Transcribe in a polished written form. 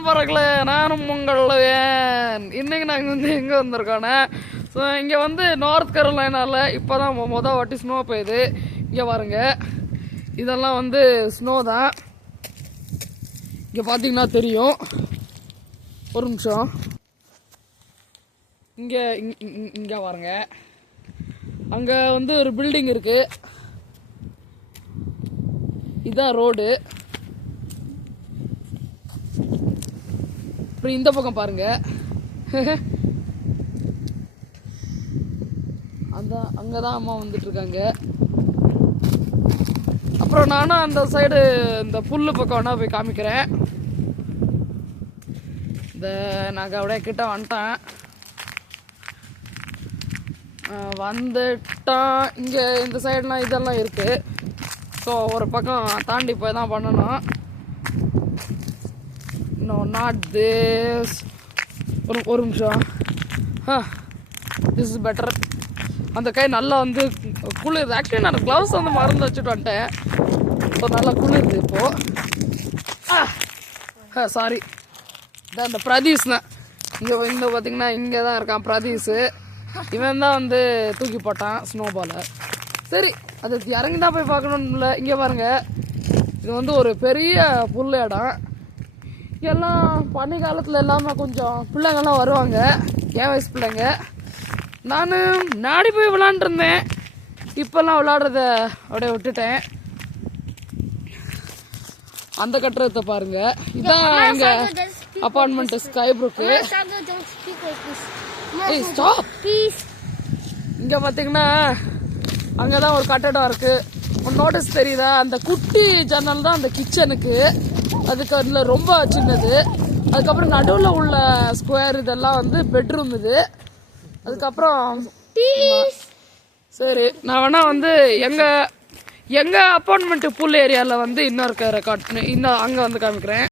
நண்பர்களே, நானும் உங்கள் இன்னைக்கு நாங்கள் வந்து எங்கே வந்திருக்கோன்னா, ஸோ இங்கே வந்து நார்த் கரோலைனாவில் இப்போ தான் மொதல் வாட்டி ஸ்னோ பெய்யுது. இங்கே பாருங்க, இதெல்லாம் வந்து ஸ்னோ தான். இங்கே பார்த்தீங்கன்னா தெரியும். ஒரு நிமிஷம். இங்கே இங்கே பாருங்க, அங்கே வந்து ஒரு பில்டிங் இருக்குது. இதுதான் ரோடு. அப்புறம் இந்த பக்கம் பாருங்க, அங்கதான் அம்மா வந்துட்டு இருக்காங்க. அப்புறம் நானும் அந்த சைடு இந்த புல்லு பக்கம் வேணா போய் காமிக்கிறேன். இந்த நாங்கள் அப்படியே கிட்ட வந்துட்டோம். இங்கே இந்த சைடுலாம் இதெல்லாம் இருக்கு. ஸோ ஒரு பக்கம் தாண்டி போய் தான் பண்ணணும். No not this. ஒரு நிமிஷம். This is better. அந்த கை நல்லா வந்து குளிருது. ஆக்சுவலி நான் க்ளவுஸ் வந்து மறந்து வச்சுட்டு வந்துட்டேன். ஸோ நல்லா குளிருது இப்போது. சாரி, இதான் இந்த பிரதீஷ் தான். இங்கே பார்த்தீங்கன்னா இங்கே தான் இருக்கான் பிரதீஷ். இவன் தான் வந்து தூக்கி போட்டான் ஸ்னோபாலை. சரி, அது இறங்கி தான் போய் பார்க்கணும்னு இல்லை. இங்கே பாருங்க, இது வந்து ஒரு பெரிய புல் இடம். எல்லாம் பனி காலத்தில் எல்லாமே கொஞ்சம் பிள்ளைங்கள்லாம் வருவாங்க, என் வயசு பிள்ளைங்க. நான் முன்னாடி போய் விளாண்டுருந்தேன். இப்போல்லாம் விளாடுறத அப்படியே விட்டுட்டேன். அந்த கட்டுறதை பாருங்க, இதான் எங்கள் அப்பார்ட்மெண்ட் ஸ்கை ப்ரூக்கு. இங்கே பார்த்தீங்கன்னா அங்கே தான் ஒரு கட்டடம் இருக்குது. நோட்டீஸ் தெரியுதா? அந்த குட்டி ஜன்னல் தான் அந்த கிச்சனுக்கு. அதுக்கு அதில் ரொம்ப சின்னது. அதுக்கப்புறம் நடுவில் உள்ள ஸ்கொயர் இதெல்லாம் வந்து பெட்ரூம் இது. அதுக்கப்புறம் சரி, நான் வேணா வந்து எங்கள் அப்பார்ட்மெண்ட்டு புல் ஏரியாவில் வந்து இன்னும் இருக்க ரெக்கார்ட் இன்னும் அங்கே வந்து காமிக்கிறேன்.